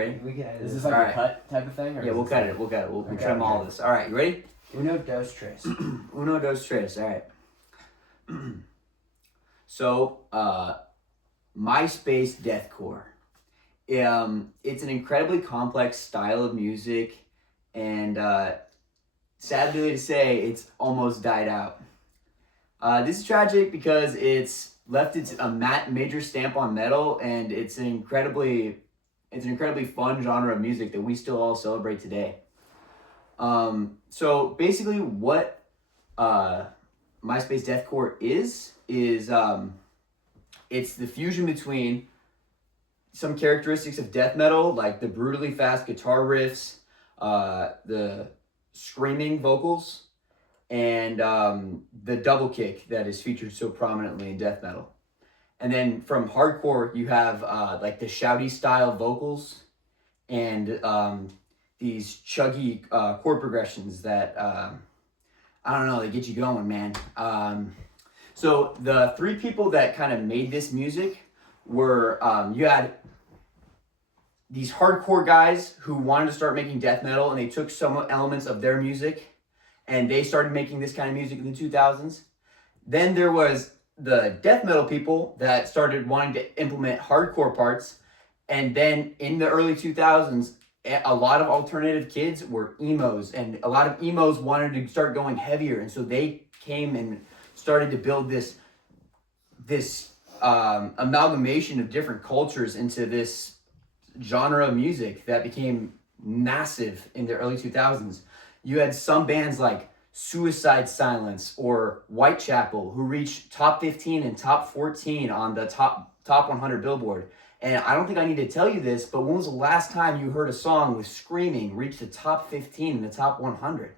ready? Is this like Alright. a cut type of thing? Or Yeah, we'll cut it. We'll trim all of this. All right, you ready? Uno, dos, tres. Uno, dos, tres. All right. So, MySpace deathcore. It's an incredibly complex style of music, and sadly to say, it's almost died out. This is tragic because it's left a major stamp on metal, and it's an incredibly fun genre of music that we still all celebrate today. So basically, what MySpace deathcore is it's the fusion between some characteristics of death metal, like the brutally fast guitar riffs, the screaming vocals, and the double kick that is featured so prominently in death metal. And then from hardcore, you have like the shouty style vocals and these chuggy chord progressions that, I don't know, they get you going, man. So the three people that kind of made this music were, you had these hardcore guys who wanted to start making death metal, and they took some elements of their music and they started making this kind of music in the 2000s. Then there was the death metal people that started wanting to implement hardcore parts. And then in the early 2000s, a lot of alternative kids were emos, and a lot of emos wanted to start going heavier. And so they came and started to build this amalgamation of different cultures into this genre of music that became massive in the early 2000s. You had some bands like Suicide Silence or Whitechapel who reached top 15 and top 14 on the top 100 Billboard. And I don't think I need to tell you this, but when was the last time you heard a song with screaming reach the top 15 in the top 100?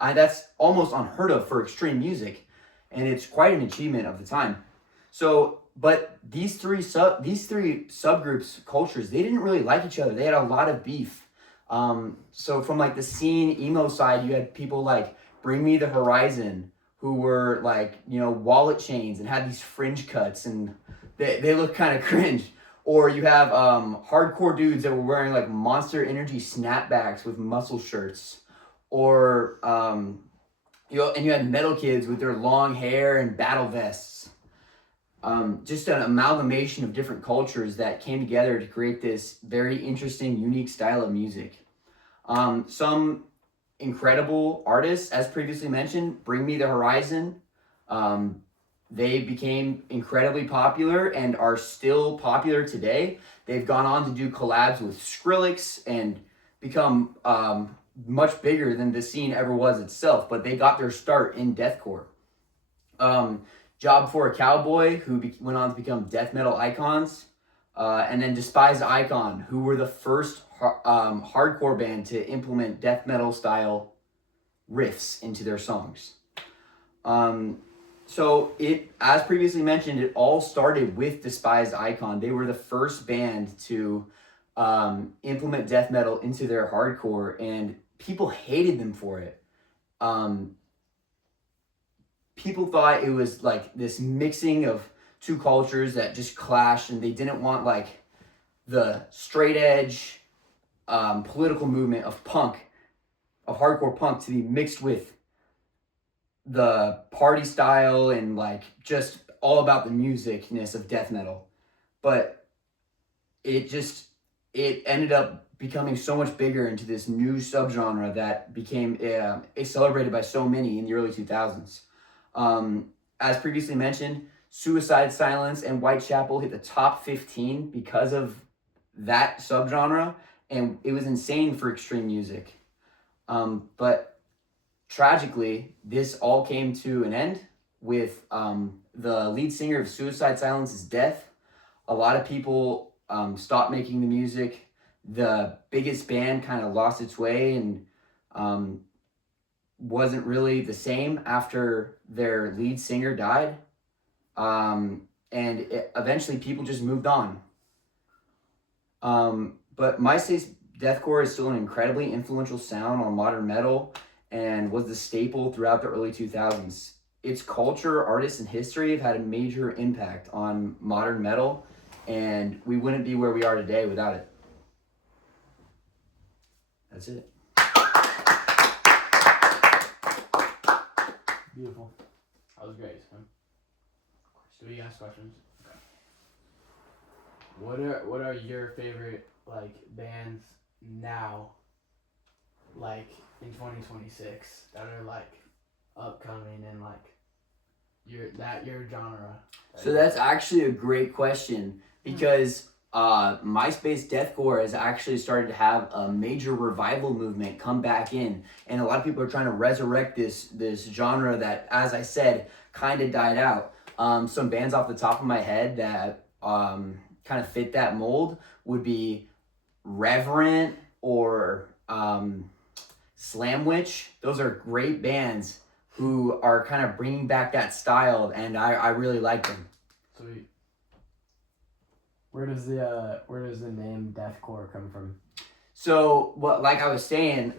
That's almost unheard of for extreme music, and it's quite an achievement of the time. So, but these three subgroups, cultures, they didn't really like each other. They had a lot of beef. So from like the scene emo side, you had people like Bring Me the Horizon, who were like, you know, wallet chains and had these fringe cuts, and they look kind of cringe. Or you have hardcore dudes that were wearing like Monster Energy snapbacks with muscle shirts. Or you had metal kids with their long hair and battle vests. Just an amalgamation of different cultures that came together to create this very interesting, unique style of music. Some incredible artists, as previously mentioned, Bring Me the Horizon. They became incredibly popular and are still popular today. They've gone on to do collabs with Skrillex and become much bigger than the scene ever was itself, but they got their start in deathcore. Job for a Cowboy, who went on to become death metal icons, and then Despised Icon, who were the first hardcore band to implement death metal style riffs into their songs. So it, as previously mentioned, it all started with Despised Icon. They were the first band to implement death metal into their hardcore, and people hated them for it. People thought it was like this mixing of two cultures that just clashed, and they didn't want like the straight edge political movement of hardcore punk to be mixed with the party style and like just all about the musicness of death metal. But it ended up becoming so much bigger into this new subgenre that became celebrated by so many in the early 2000s. As previously mentioned, Suicide Silence and Whitechapel hit the top 15 because of that subgenre, and it was insane for extreme music. But tragically, this all came to an end with the lead singer of Suicide Silence's death. A lot of people stopped making the music. The biggest band kind of lost its way and wasn't really the same after their lead singer died. Eventually people just moved on. But MySpace deathcore is still an incredibly influential sound on modern metal and was the staple throughout the early 2000s. Its culture, artists, and history have had a major impact on modern metal, and we wouldn't be where we are today without it. That's it. Beautiful. That was great, Sam. Do we ask questions? Okay. What are your favorite like bands now, like in 2026 that are like upcoming and like your genre? So that's actually a great question because MySpace deathcore has actually started to have a major revival movement come back in, and a lot of people are trying to resurrect this genre that, as I said, kind of died out. Some bands off the top of my head that kind of fit that mold would be Reverent or Slamwich. Those are great bands who are kind of bringing back that style, and I really like them. Sweet. Where does the name deathcore come from? So, what, like I was saying,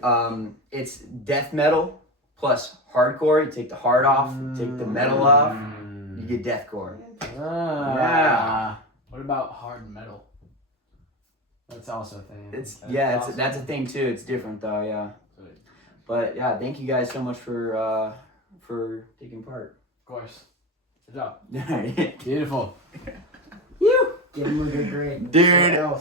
it's death metal plus hardcore. You take the hard off, take the metal off, you get deathcore. Yeah. What about hard metal? That's also a thing. That's a thing too. It's different though, yeah. Sweet. But yeah, thank you guys so much for taking part. Of course. Good job. Beautiful. You, Give him a good grade. dude. What else?